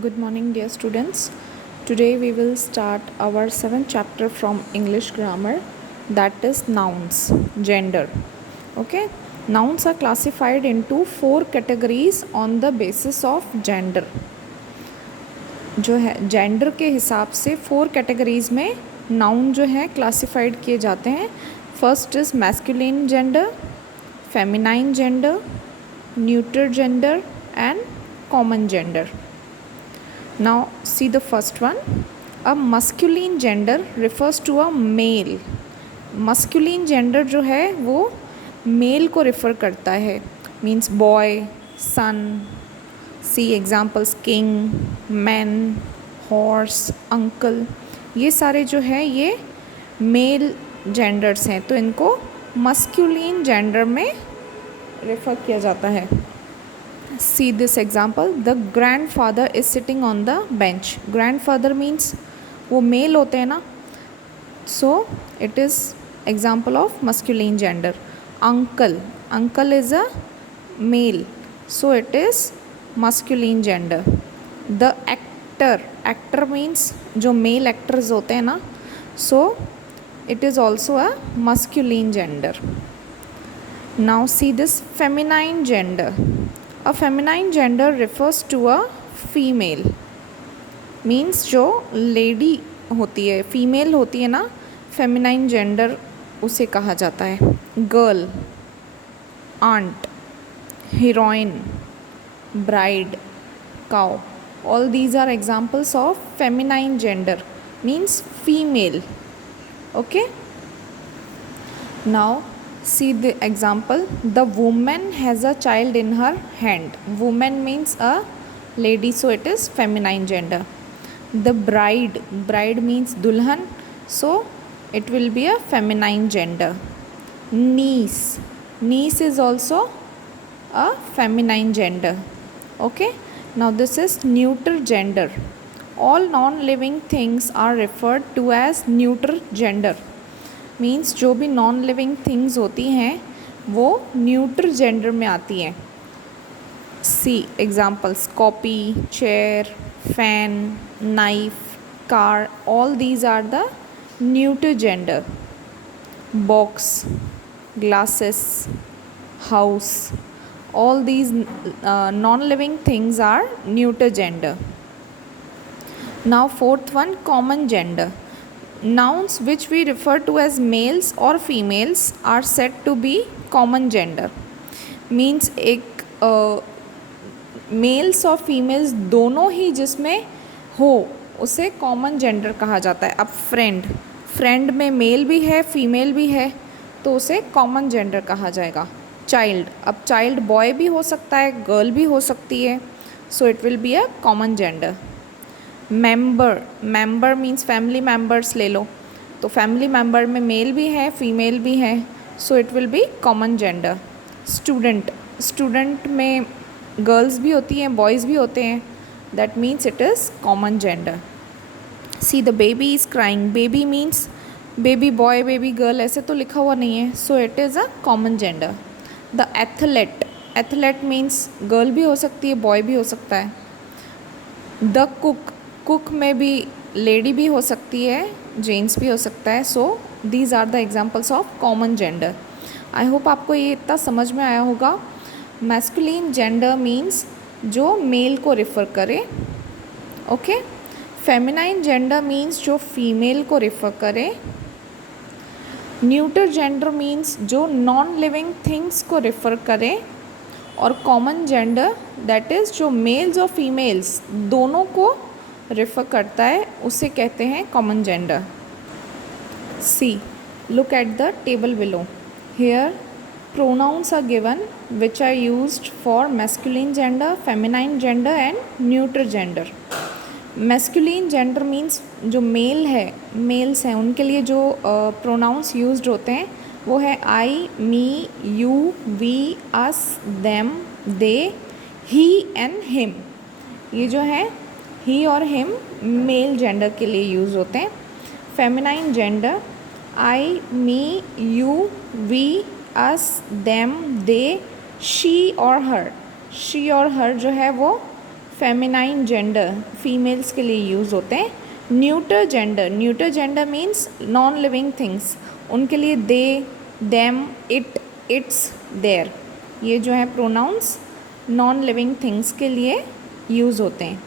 Good morning, dear students. Today we will start our seventh chapter from English grammar, that is nouns, gender. Okay, nouns are classified into four categories on the basis of gender. जो है gender के हिसाब से four categories में noun जो है classified किए जाते हैं. First is masculine gender, feminine gender, neutral gender and common gender. Now see the first one. A masculine gender refers to a male. Masculine gender जो है वो मेल को रेफ़र करता है. Means boy, son. See examples king, man, horse, uncle. ये सारे जो है ये मेल जेंडर्स हैं, तो इनको मस्क्यूलिन जेंडर में रेफ़र किया जाता है. See this example. The grandfather is sitting on the bench. Grandfather means वो मेल होते हैं ना, so it is example of masculine gender. Uncle, uncle is a male, so it is masculine gender. The actor, actor means जो male actors होते हैं ना, so it is also a masculine gender. Now see this feminine gender. A feminine gender refers to a female. Means जो lady होती है, female होती है ना, फेमिनाइन जेंडर उसे कहा जाता है. Girl, aunt, heroine, bride, cow, all these are examples of feminine gender, means female. Okay, now see the example. The woman has a child in her hand. Woman means a lady, so it is feminine gender. The bride, bride means dulhan, so it will be a feminine gender. Niece, niece is also a feminine gender. Okay, now this is neuter gender. All non-living things are referred to as neuter gender. Means जो भी non living things होती हैं वो neutral gender में आती हैं. See examples copy, chair, fan, knife, car, all these are the neutral gender. Box, glasses, house, all these non living things are neutral gender. Now fourth one, common gender. Nouns which we refer to as males or females are said to be common gender. Means एक mails और females दोनों ही जिसमें हो उसे common gender कहा जाता है. अब फ्रेंड, फ्रेंड में मेल भी है फीमेल भी है तो उसे कॉमन जेंडर कहा जाएगा. चाइल्ड, अब चाइल्ड बॉय भी हो सकता है, गर्ल भी हो सकती है, so it will be a common gender. Member, member means family members ले लो, तो फैमिली मेंबर में मेल भी है फीमेल भी है, so it will be common gender. Student, student में गर्ल्स भी होती हैं बॉयज़ भी होते हैं, that means it is common gender. See the baby is crying. Baby means baby boy baby girl ऐसे तो लिखा हुआ नहीं है, so it is a common gender. The athlete, athlete means girl भी हो सकती है बॉय भी हो सकता है. द कुक, कुक में भी लेडी भी हो सकती है जेंट्स भी हो सकता है, so these are the examples of common gender. I hope आपको ये इतना समझ में आया होगा. मैस्कुलिन जेंडर मीन्स जो मेल को रेफ़र करे. ओके, फेमिनाइन जेंडर मीन्स जो फीमेल को रेफ़र करे. न्यूट्रल जेंडर मीन्स जो नॉन लिविंग थिंग्स को रेफ़र करे. और कॉमन जेंडर दैट इज़ जो मेल्स और फीमेल्स दोनों को रेफ़र करता है, उसे कहते हैं common gender. See, look at the table below. Here pronouns are given which are used for masculine gender, feminine gender and neutral gender. masculine gender means जो मेल है, मेल्स हैं उनके लिए जो pronouns used होते हैं वो है I, me, you, we, us, them, they, he and him. ये जो है ही और हिम मेल जेंडर के लिए यूज़ होते हैं. Feminine gender I, me, you, we, us, them, they, she और हर. शी और हर जो है वो फेमिनाइन जेंडर फीमेल्स के लिए यूज़ होते हैं। Neuter gender means non living things, उनके लिए दे, देम, इट, इट्स, देयर, ये जो है प्रोनाउंस नॉन लिविंग थिंग्स के लिए यूज़ होते हैं।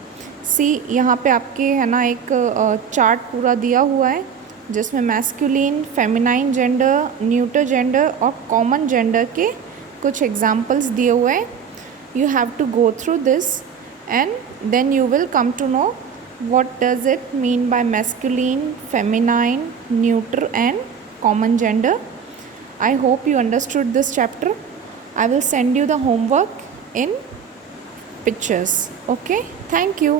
सी यहाँ पे आपके है ना एक चार्ट पूरा दिया हुआ है जिसमें masculine, feminine gender, neuter gender और कॉमन जेंडर के कुछ एग्जाम्पल्स दिए हुए हैं। You have to go through this and then you will come to know what does it mean by masculine, feminine, neuter and common gender. I hope you understood this chapter. I will send you the homework in pictures. Okay, thank you.